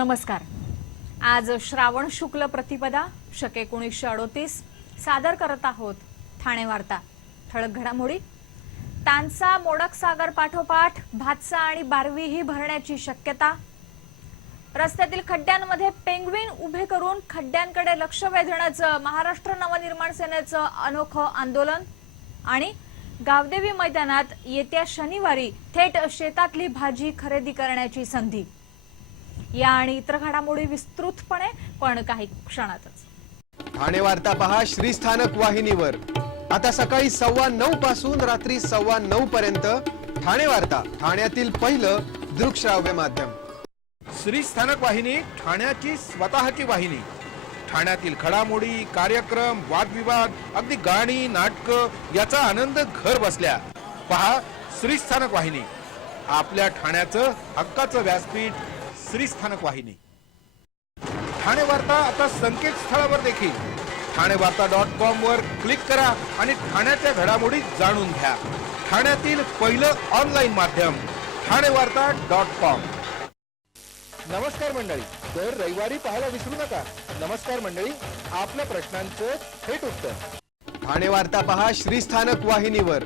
नमस्कार। आज श्रावण शुक्ल प्रतिपदा शक 1938 सादर करत आहोत ठाणे वार्ता। ठळक घडामोडी। तानसा मोडक सागर पाठोपाठ भातसा आणि बारवीही भरण्याची शक्यता। रस्त्यातील खड्ड्यांमध्ये पेंग्विन उभे करून खड्ड्यांकडे लक्ष वेधण्याचं महाराष्ट्र नवनिर्माण सेनेचं अनोखं आंदोलन। आणि गावदेवी मैदानात येत्या शनिवारी थेट शेतातली भाजी खरेदी करण्याची संधी। या आणि इतर घडामोडी विस्तृतपणे पण काही क्षणातच। ठाणे वार्ता पहा श्रीस्थानक वाहिनीवर। आता सकाळी 9:15 पासून रात्री 9:15 पर्यंत ठाणे वार्ता, ठाण्यातील पहिलं दृकश्राव्य माध्यम। श्रीस्थानक वाहिनी ठाण्याची स्वतःची वाहिनी। ठाण्यातील घडामोडी, कार्यक्रम, वादविवाद, अगदी गाणी, नाटक याचा आनंद घर बसल्या पहा श्रीस्थानक वाहिनी। आपल्या ठाण्याचं हक्काचं व्यासपीठ श्रीस्थानक वाहिनी। ठाणे वार्ता आता संकेतस्थळावर देखील ठाणेवार्ता.com वर क्लिक करा आणि ठाण्याच्या घडामोडी जाणून घ्या। ठाण्यातील पहिलं ऑनलाईन माध्यम ठाणेवार्ता.com। नमस्कार मंडळी, दर रविवारी पाहायला विसरू नका। नमस्कार मंडळी, आपल्या प्रश्नांचं थेट उत्तर। ठाणे वार्ता पहा श्रीस्थानक वाहिनीवर।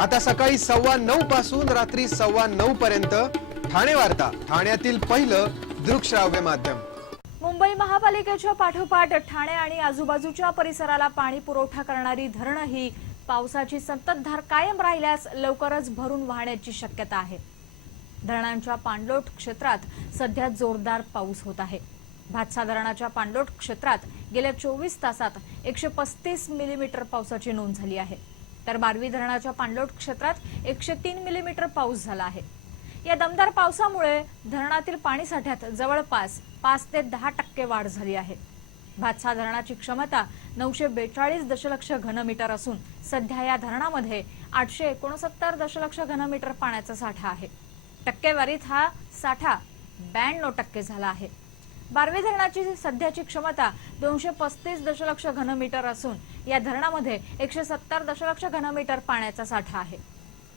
आता सकाळी 9:15 पासून रात्री 9:15 पर्यंत ठाणे वार्ता, ठाण्यातील पहिलं दृकश्राव्य माध्यम। मुंबई महापालिकेच्या पाठोपाठ ठाणे आणि आजूबाजूच्या परिसराला पाणी पुरवठा करणारी धरणं ही पावसाची संततधार कायम राहिल्यास लवकरच भरून वाहण्याची शक्यता आहे। धरणांच्या पाणलोट क्षेत्रात सध्या जोरदार पाऊस होत आहे। भातसा धरणाच्या पाणलोट क्षेत्रात गेल्या 24 तासात 135 मिलीमीटर पावसाची नोंद झाली आहे, तर बारवी धरणाच्या पाणलोट क्षेत्रात 103 मिलीमीटर पाऊस झाला आहे। या दमदार पावसामुळे धरणातील पाणी साठ्यात जवळपास 5 ते 10% वाढ झाली आहे। भातसा धरणाची क्षमता 942 दशलक्ष घनमीटर असून सध्या या धरणामध्ये 869 दशलक्ष घनमीटर पाण्याचा साठा आहे। टक्केवारीत हा साठा 92% झाला आहे। बारवी धरणाची सध्याची क्षमता 235 दशलक्ष घनमीटर असून या धरणामध्ये 170 दशलक्ष घनमीटर पाण्याचा साठा आहे।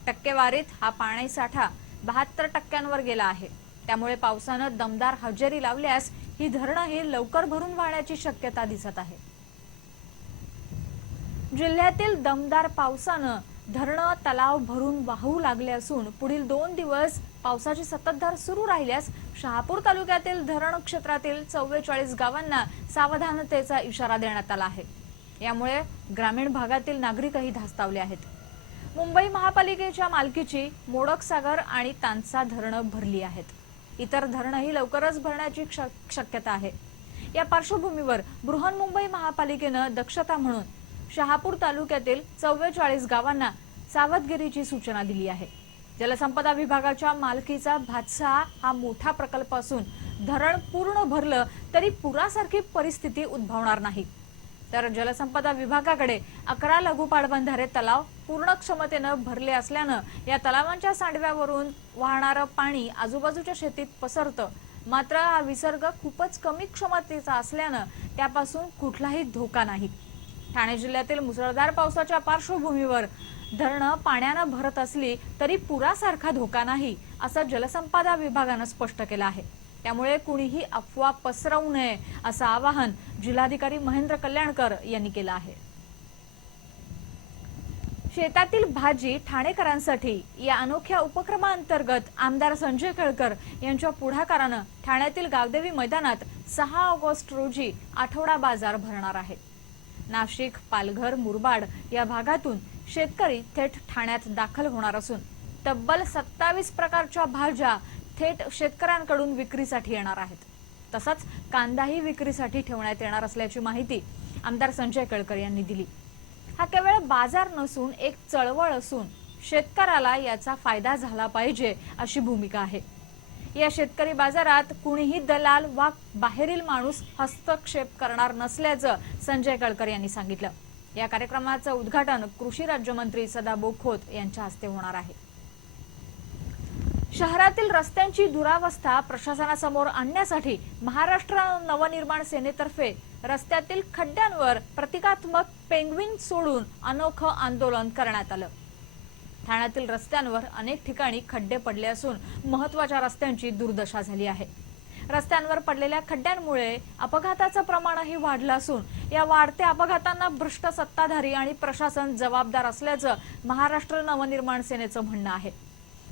टक्केवारीत हा पाणी साठा 72% गेला आहे। त्यामुळे पावसानं दमदार हजेरी लावल्यास ही धरणं ही लवकर भरून वाहण्याची शक्यता दिसत आहे। जिल्ह्यातील दमदार पावसानं धरणं तलाव भरून वाहू लागले असून पुढील 2 दिवस पावसाची संततधार सुरू राहिल्यास शहापूर तालुक्यातील धरण क्षेत्रातील 44 गावांना सावधानतेचा इशारा देण्यात आला आहे। यामुळे ग्रामीण भागातील नागरिकही धास्तावले आहेत। मुंबई महापालिकेच्या मालकीची मोडक सागर आणि तानसा धरणं भरली आहेत। इतर धरणंही लवकरच भरण्याची शक्यता आहे। या पार्श्वभूमीवर बृहन्मुंबई महापालिकेनं दक्षता म्हणून शहापूर तालुक्यातील 44 गावांना सावधगिरीची सूचना दिली आहे। जलसंपदा विभागाच्या मालकीचा भातसा हा मोठा प्रकल्प असून धरण पूर्ण भरलं तरी पुरासारखी परिस्थिती उद्भवणार नाही। तर जलसंपदा विभागाकडे 11 लघु पाटबंधारे तलाव पूर्ण क्षमतेनं भरले असल्यानं या तलावांच्या सांडव्यावरून वाहणारं पाणी आजूबाजूच्या शेतीत पसरतं। मात्र हा विसर्ग खूपच कमी क्षमतेचा असल्यानं त्यापासून कुठलाही धोका नाही। ठाणे जिल्ह्यातील मुसळधार पावसाच्या पार्श्वभूमीवर धरणं पाण्यानं भरत असली तरी पुरासारखा धोका नाही असं जलसंपदा विभागानं स्पष्ट केलं आहे। त्यामुळे कुणीही अफवा पसरवू नये असं आवाहन जिल्हाधिकारी महेंद्र कल्याणकर यांनी केलं आहे। शेतातील भाजी ठाणेकरांसाठी या अनोख्या उपक्रमांतर्गत आमदार संजय केळकर यांच्या पुढाकारानं ठाण्यातील गावदेवी मैदानात 6 ऑगस्ट रोजी आठवडा बाजार भरणार आहे। नाशिक, पालघर, मुरबाड या भागातून शेतकरी थेट ठाण्यात दाखल होणार असून तब्बल 27 प्रकारच्या भाज्या थेट शेतकऱ्यांकडून विक्रीसाठी येणार आहेत। तसंच कांदाही विक्रीसाठी ठेवण्यात येणार असल्याची माहिती आमदार संजय केळकर यांनी दिली। हा केवळ बाजार नसून एक चळवळ असून शेतकऱ्याला याचा फायदा झाला पाहिजे अशी भूमिका आहे। या शेतकरी बाजारात कुणीही दलाल वा बाहेरील माणूस हस्तक्षेप करणार नसल्याचं संजय केळकर यांनी सांगितलं। या कार्यक्रमाचं उद्घाटन कृषी राज्यमंत्री सदाभाऊ खोत यांच्या हस्ते होणार आहे। शहरातील रस्त्यांची दुरावस्था प्रशासनासमोर आणण्यासाठी महाराष्ट्र नवनिर्माण सेनेतर्फे रस्त्यातील खड्ड्यांवर प्रतिकात्मक पेंग्विन सोडून अनोखं आंदोलन करण्यात आलं। ठाण्यातील रस्त्यांवर अनेक ठिकाणी खड्डे पडले असून महत्त्वाच्या रस्त्यांची दुर्दशा झाली आहे। रस्त्यांवर पडलेल्या खड्ड्यांमुळे अपघाताचं प्रमाणही वाढलं असून या वाढत्या अपघातांना भ्रष्ट सत्ताधारी आणि प्रशासन जबाबदार असल्याचं महाराष्ट्र नवनिर्माण सेनेचं म्हणणं आहे।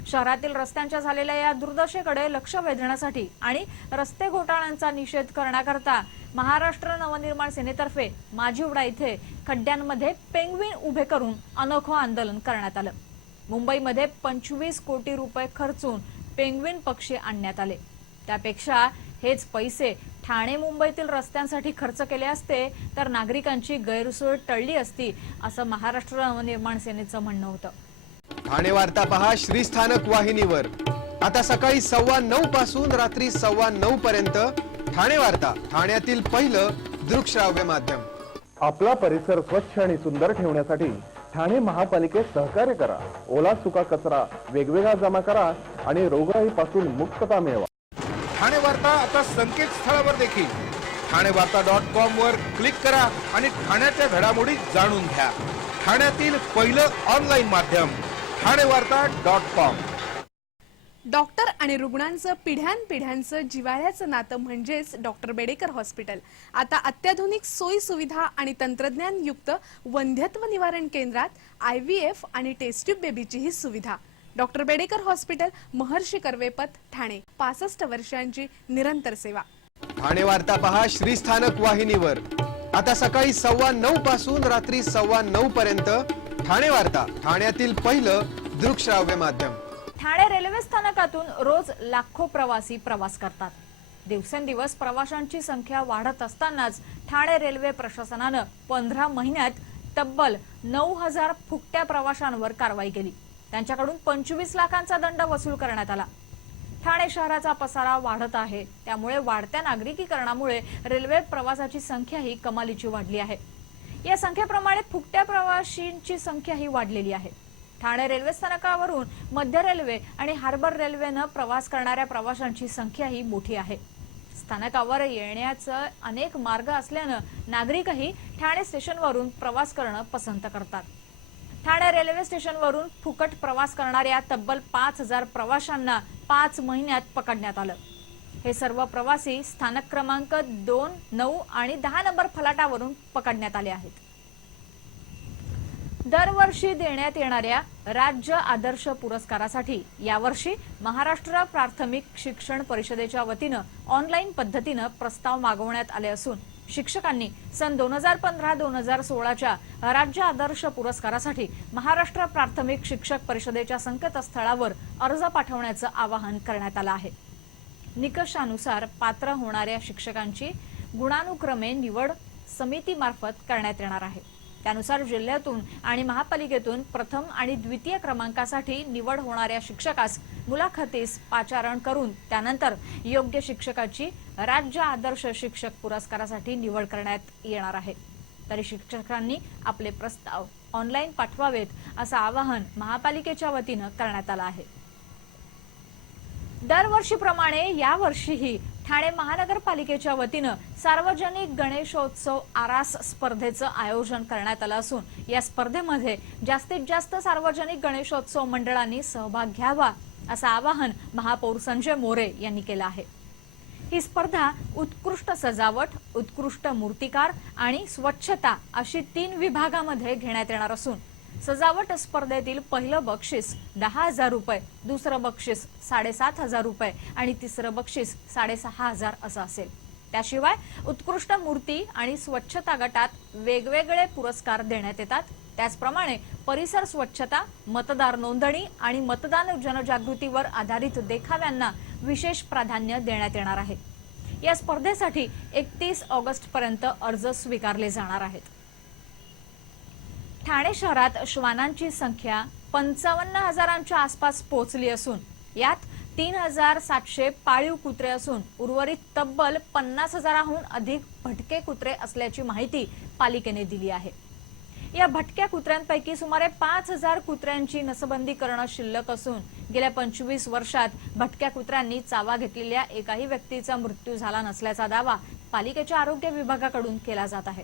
शहरातील रस्त्यांच्या झालेल्या या दुर्दशेकडे लक्ष वेधण्यासाठी आणि रस्ते घोटाळ्यांचा निषेध करण्याकरता महाराष्ट्र नवनिर्माण सेनेतर्फे माझीवडा इथे खड्ड्यांमध्ये पेंग्विन उभे करून अनोखं आंदोलन करण्यात आलं। मुंबईमध्ये 25 कोटी रुपये खर्चून पेंग्विन पक्षी आणण्यात आले। त्यापेक्षा हेच पैसे ठाणे मुंबईतील रस्त्यांसाठी खर्च केले असते तर नागरिकांची गैरसोय टळली असती असं महाराष्ट्र नवनिर्माण सेनेचं म्हणणं होतं। ठाणे वार्ता पहा श्रीस्थानक वाहिनीवर आता सकाळी 9:15 पासून रात्री 9:15 पर्यंत ठाणे वार्ता, ठाण्यातील पहिलं दृकश्राव्य माध्यम। आपला परिसर स्वच्छ आणि सुंदर ठेवण्यासाठी ठाणे महापालिकेत सहकार्य करा। ओला सुका कचरा वेगवेगळा जमा करा आणि रोगराईपासून मुक्तता मिळवा। ठाणे वार्ता आता संकेतस्थळावर देखील ठाणेवार्ता.com वर क्लिक करा आणि ठाण्याच्या घडामोडी जाणून घ्या। ठाण्यातील पहिलं ऑनलाईन माध्यम ठाणेवार्ता.com। डॉक्टर आणि रुग्णांचं पिढ्यानपिढ्यांचं जिव्हाळ्याचं नातं म्हणजेच डॉक्टर बेडेकर हॉस्पिटल आता अत्याधुनिक सोयी सुविधा आणि तंत्रज्ञान युक्त वंध्यत्व निवारण केंद्रात IVF आणि टेस्ट ट्यूब बेबीची ही सुविधा। डॉक्टर बेडेकर हॉस्पिटल, महर्षी कर्वेपथ, ठाणे। 65 वर्षांची निरंतर सेवा। ठाणे वार्ता पहा श्रीस्थानक वाहिनीवर आता सकाळी 9:15 पासून रात्री 9:15 पर्यंत ठाणे वार्ता, ठाण्यातील पहिलं दृकश्राव्य माध्यम। ठाणे रेल्वे स्थानकातून रोज लाखो प्रवासी प्रवास करतात। दिवसेंदिवस प्रवाशांची संख्या वाढत असतानाच ठाणे रेल्वे प्रशासनानं 15 महिन्यात तब्बल 9,000 फुकट्या प्रवाशांवर कारवाई केली। त्यांच्याकडून 25 लाखांचा दंड वसूल करण्यात आला। ठाणे शहराचा पसारा वाढत आहे, त्यामुळे वाढत्या नागरिकीकरणामुळे रेल्वे प्रवासाची संख्याही कमालीची वाढली आहे। या संख्येप्रमाणे फुकट्या प्रवाशींची संख्याही वाढलेली आहे। ठाणे रेल्वे स्थानकावरून मध्य रेल्वे आणि हार्बर रेल्वेनं प्रवास करणाऱ्या प्रवाशांची संख्याही मोठी आहे। स्थानकावर येण्याचे अनेक मार्ग असल्यानं नागरिकही ठाणे स्टेशनवरून प्रवास करणं पसंत करतात। ठाणे रेल्वे स्टेशनवरून फुकट प्रवास करणाऱ्या तब्बल 5,000 प्रवाशांना 5 महिन्यात पकडण्यात आलं। हे सर्व प्रवासी स्थानक क्रमांक 2, 9 आणि 10 नंबर फलाटावरून पकडण्यात आले आहेत। दरवर्षी देण्यात येणाऱ्या राज्य आदर्श पुरस्कारासाठी यावर्षी महाराष्ट्र प्राथमिक शिक्षण परिषदेच्या वतीनं ऑनलाईन पद्धतीनं प्रस्ताव मागवण्यात आले असून शिक्षकांनी सन 2015-2016च्या राज्य आदर्श पुरस्कारासाठी महाराष्ट्र प्राथमिक शिक्षक परिषदेच्या संकेतस्थळावर अर्ज पाठवण्याचं आवाहन करण्यात आलं आहे। निकषानुसार पात्र होणाऱ्या शिक्षकांची गुणानुक्रमे निवड समितीमार्फत करण्यात येणार आहे। त्यानुसार जिल्ह्यातून आणि महापालिकेतून प्रथम आणि द्वितीय क्रमांकासाठी निवड होणाऱ्या शिक्षकास मुलाखतीस पाचारण करून त्यानंतर योग्य शिक्षकाची राज्य आदर्श शिक्षक पुरस्कारासाठी निवड करण्यात येणार आहे। तरी शिक्षकांनी आपले प्रस्ताव ऑनलाईन पाठवावेत असं आवाहन महापालिकेच्या वतीनं करण्यात आलं आहे। दरवर्षीप्रमाणे यावर्षीही ठाणे महानगरपालिकेच्या वतीनं सार्वजनिक गणेशोत्सव आरास स्पर्धेचं आयोजन करण्यात आलं असून या स्पर्धेमध्ये जास्तीत जास्त सार्वजनिक गणेशोत्सव मंडळांनी सहभाग घ्यावा असं आवाहन महापौर संजय मोरे यांनी केलं आहे। ही स्पर्धा उत्कृष्ट सजावट, उत्कृष्ट मूर्तिकार आणि स्वच्छता अशी 3 विभागामध्ये घेण्यात येणार असून सजावट स्पर्धेतील पहिलं बक्षीस 10,000 रुपये, दुसरं बक्षीस 7,500 रुपये आणि तिसरं बक्षीस 6,500 असं असेल। त्याशिवाय उत्कृष्ट मूर्ती आणि स्वच्छता गटात वेगवेगळे पुरस्कार देण्यात येतात। त्याचप्रमाणे परिसर स्वच्छता, मतदार नोंदणी आणि मतदान जनजागृतीवर आधारित देखाव्यांना विशेष प्राधान्य देण्यात येणार आहे। या स्पर्धेसाठी 31 ऑगस्ट पर्यंत अर्ज स्वीकारले जाणार आहेत। ठाणे शहरात श्वानांची संख्या 55,000च्या आसपास पोहोचली असून यात 3,700 पाळीव कुत्रे असून उर्वरित तब्बल 50,000हून अधिक भटके कुत्रे असल्याची माहिती पालिकेने दिली आहे। या भटक्या कुत्र्यांपैकी सुमारे 5,000 कुत्र्यांची नसबंदी करणं शिल्लक असून गेल्या 25 वर्षात भटक्या कुत्र्यांनी चावा घेतलेल्या एकाही व्यक्तीचा मृत्यू झाला नसल्याचा दावा पालिकेच्या आरोग्य विभागाकडून केला जात आहे।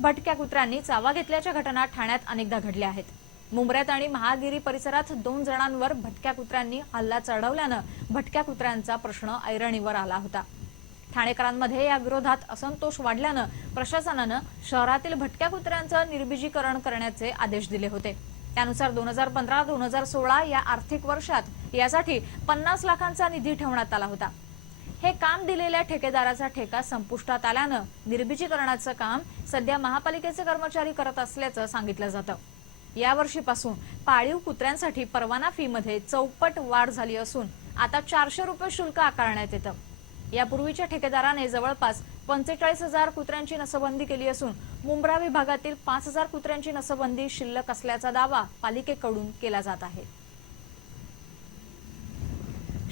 भटक्या कुत्र्यांनी चावा घेतल्याच्या घटना ठाण्यात अनेकदा घडल्या आहेत। मुंब्र्यात आणि महागिरी परिसरात 2 जणांवर भटक्या कुत्र्यांनी हल्ला चढवल्यानं भटक्या कुत्र्यांचा प्रश्न ऐरणीवर आला होता. ठाणेकरांमध्ये या विरोधात असंतोष वाढल्यानं प्रशासनानं शहरातील भटक्या कुत्र्यांचं निर्बीजीकरण करण्याचे आदेश दिले होते. त्यानुसार 2015-2016 या आर्थिक वर्षात यासाठी 50 लाखांचा निधी ठेवण्यात आला होता. हे काम दिलेल्या ठेकेदाराचा ठेका संपुष्टात आल्यानं निर्बीजीकरणाचं काम सध्या महापालिकेचे कर्मचारी करत असल्याचं सांगितलं जातं. यावर्षीपासून पाळीव कुत्र्यांसाठी परवाना फी मध्ये 4पट वाढ झाली असून आता 400 रुपये शुल्क आकारण्यात येतं. यापूर्वीच्या ठेकेदाराने जवळपास 45,000 कुत्र्यांची नसबंदी केली असून मुंब्रा विभागातील 5,000 कुत्र्यांची नसबंदी शिल्लक असल्याचा दावा पालिकेकडून केला जात आहे.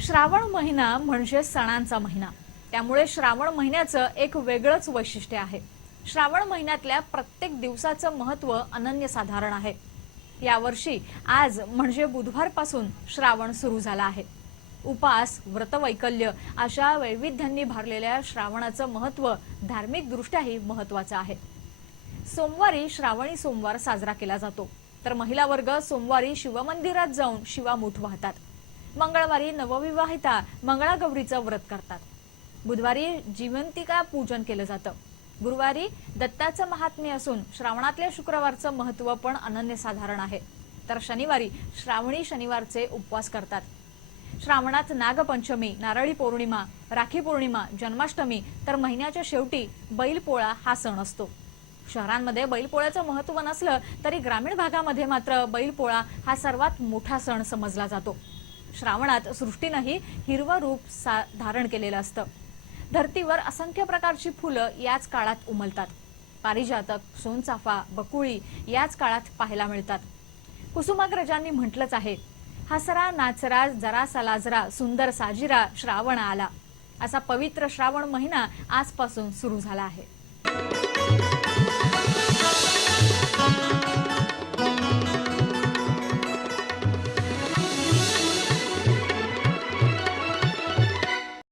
श्रावण महिना म्हणजे सणांचा महिना, त्यामुळे श्रावण महिन्याचं एक वेगळंच वैशिष्ट्य आहे. श्रावण महिन्यातल्या प्रत्येक दिवसाचं महत्त्व अनन्यसाधारण आहे. यावर्षी आज म्हणजे बुधवारपासून श्रावण सुरू झाला आहे. उपास, व्रतवैकल्य अशा वैविध्यांनी भरलेल्या श्रावणाचं महत्त्व धार्मिक दृष्ट्याही महत्त्वाचं आहे. सोमवारी श्रावणी सोमवार साजरा केला जातो, तर महिला वर्ग सोमवारी शिवमंदिरात जाऊन शिवामूठ वाहतात. मंगळवारी नवविवाहिता मंगळागौरीचं व्रत करतात. बुधवारी जिवंतिका पूजन केलं जातं. गुरुवारी दत्ताचं महात्म्य असून श्रावणातल्या शुक्रवारचं महत्त्व पण अनन्यसाधारण आहे. तर शनिवारी श्रावणी शनिवारचे उपवास करतात. श्रावणात नागपंचमी, नारळी पौर्णिमा, राखी पौर्णिमा, जन्माष्टमी तर महिन्याच्या शेवटी बैलपोळा हा सण असतो. शहरांमध्ये बैलपोळ्याचं महत्त्व नसलं तरी ग्रामीण भागामध्ये मात्र बैलपोळा हा सर्वात मोठा सण समजला जातो. श्रावणात सृष्टीनंही हिरवं रूप धारण केलेलं असतं. धरतीवर असंख्य प्रकारची फुलं याच काळात उमलतात. पारिजातक, सोनचाफा, बकुळी याच काळात पाहायला मिळतात. कुसुमाग्रजांनी म्हटलंच आहे, हसरा नाचरा जरासा लाजरा सुंदर साजिरा श्रावण आला. असा पवित्र श्रावण महिना आजपासून सुरू झाला आहे.